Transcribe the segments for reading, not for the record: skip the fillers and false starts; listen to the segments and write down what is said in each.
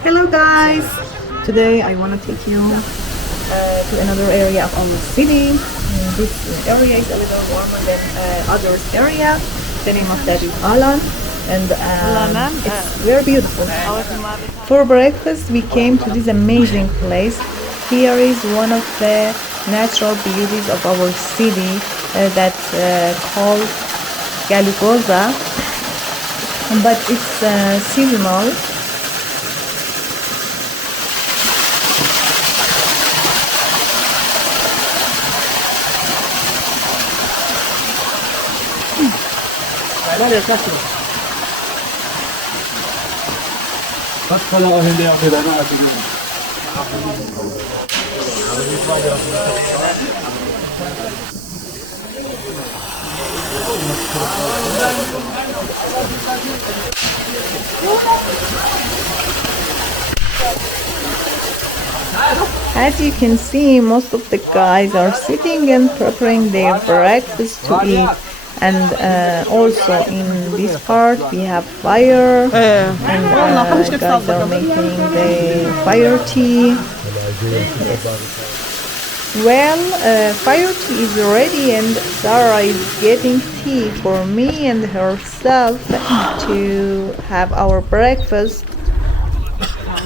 Hello guys! Today I want to take you to another area of our city. This area is a little warmer than other area. The name of that is Alan, and it's very beautiful. For breakfast we came to this amazing place. Here is one of the natural beauties of our city that's called Galugoza, but it's seasonal. As you can see, most of the guys are sitting and preparing their breakfast to eat. And also in this part we have fire, and guys are making the fire tea. Yes. Well, fire tea is ready, and Sarah is getting tea for me and herself to have our breakfast.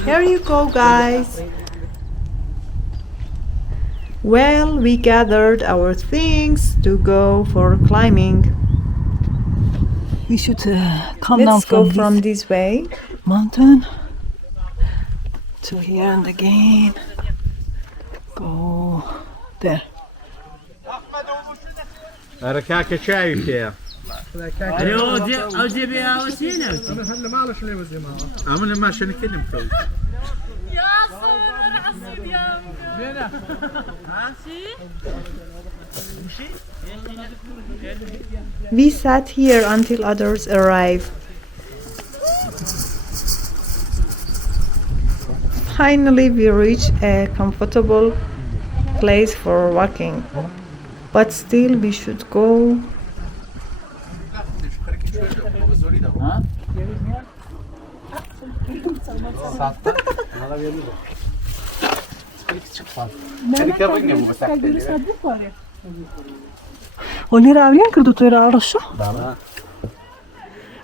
Here you go, guys. Well, we gathered our things to go for climbing. We should come down from this way. Mountain to here and again go there. ركاكة شاي فيها. عملنا ما عشان نكلم كوي. We sat here until others arrived. Finally, we reached a comfortable place for walking, but still we should go.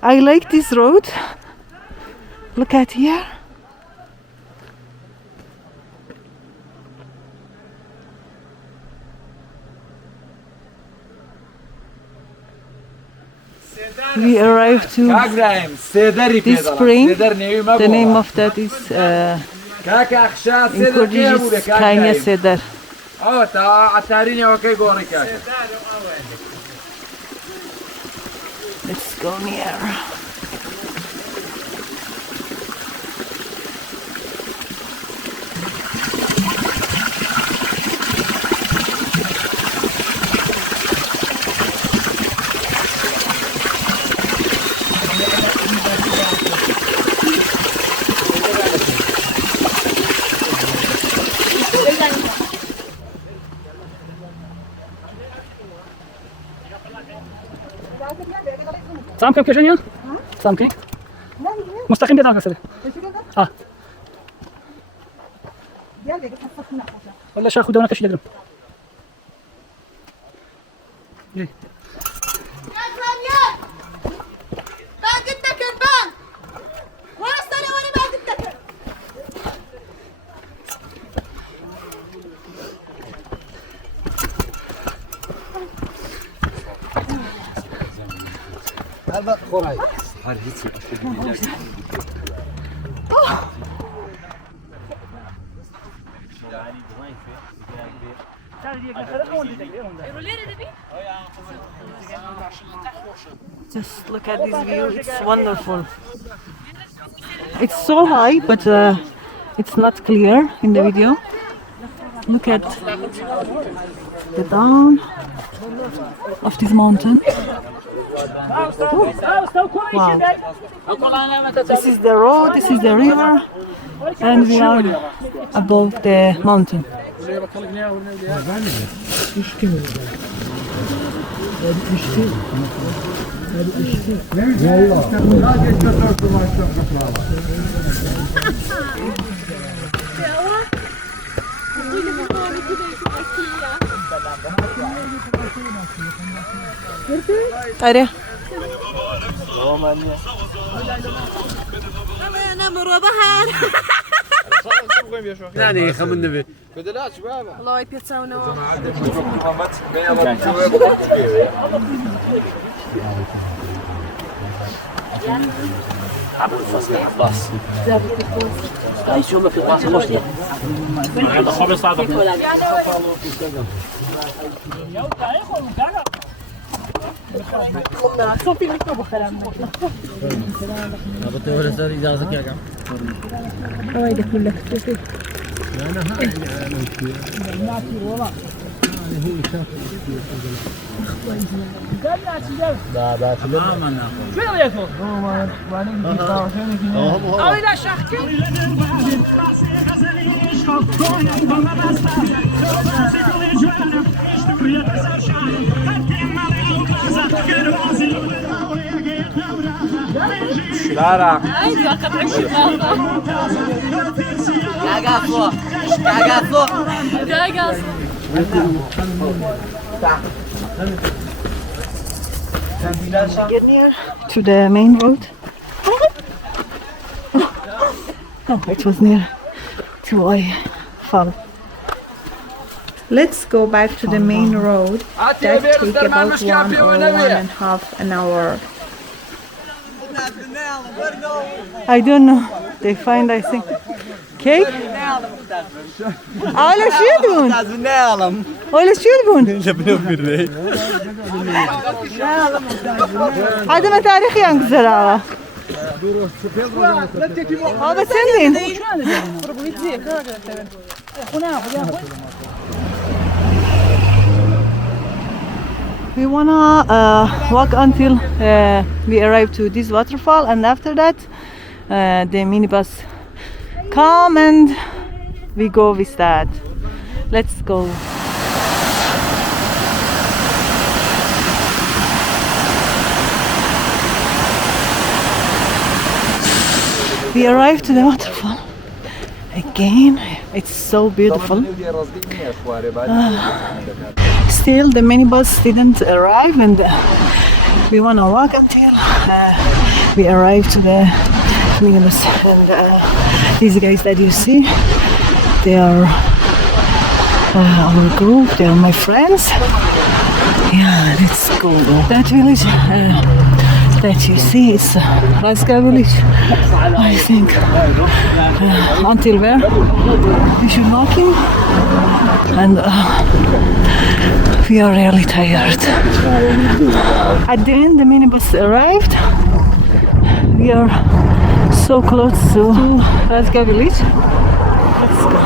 I like this road. Look at here. We arrived to this spring. The name of that is in Kurdish is Kanya Sedar. Let's go near. سام كم كيجانيا؟ سام كم؟ مستقيم ده ناقص ده. ولا شاخو ده ناقص يدرم. Just look at this view, it's wonderful. It's so high, but it's not clear in the video. Look at the down of this mountain. Wow. This is the road, this is the river, and we are above the mountain. آره يعني خمن النبي الله يبيتساونا get near to the main road. Oh, it was near to I fall. Let's go back to the main road. That take about 1 or 1.5 an hour. I don't know. They find, I think, cake. Alle شو يبون؟ ولا شو يبون؟ هذا ما تاريخي عن الزراعة. هذا سنين. We wanna walk until we arrive to this waterfall, and after that the minibus come and we go with that. Let's go. We arrived to the waterfall again. It's so beautiful. Still the minibus didn't arrive, and we wanna walk until we arrive to the minibus. And these guys that you see, they are our group, they are my friends. Yeah, let's go. That village that you see is Raska village, I think. Until where we should walk in, and we are really tired. At the end the minibus arrived. We are so close to Raska village. Let's go.